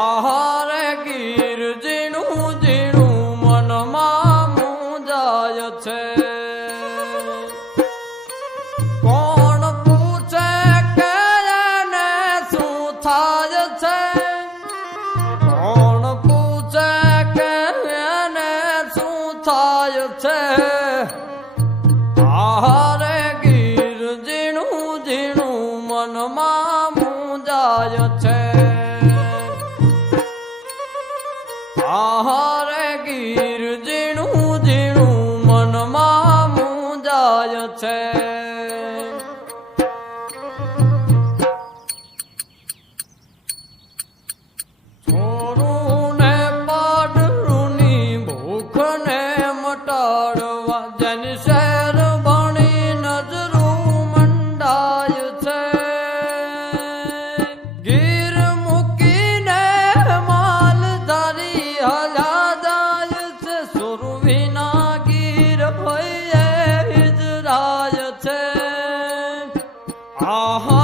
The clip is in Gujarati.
આહારે ગીર ઝીણું ઝીણું મનમાં મૂંઝાય છે. કોણ પૂછે કે એને શું થાય છે? કોણ પૂછે કે એને શું થાય છે? આહારે ગીર ઝીણું ઝીણું મનમાં મૂંઝાય છે. આહારે ગીર ઝીણું ઝીણું મનમાં મૂંઝાય છે. છોડું ને પાડરુંની ભૂખને મટાડવા જેની શેર ભણી નજરું મંડાય છે. ગીર મૂકીને માલધારી હલા જાય છે. સુર વિના ગીર હોય હિજરાય છે. આહા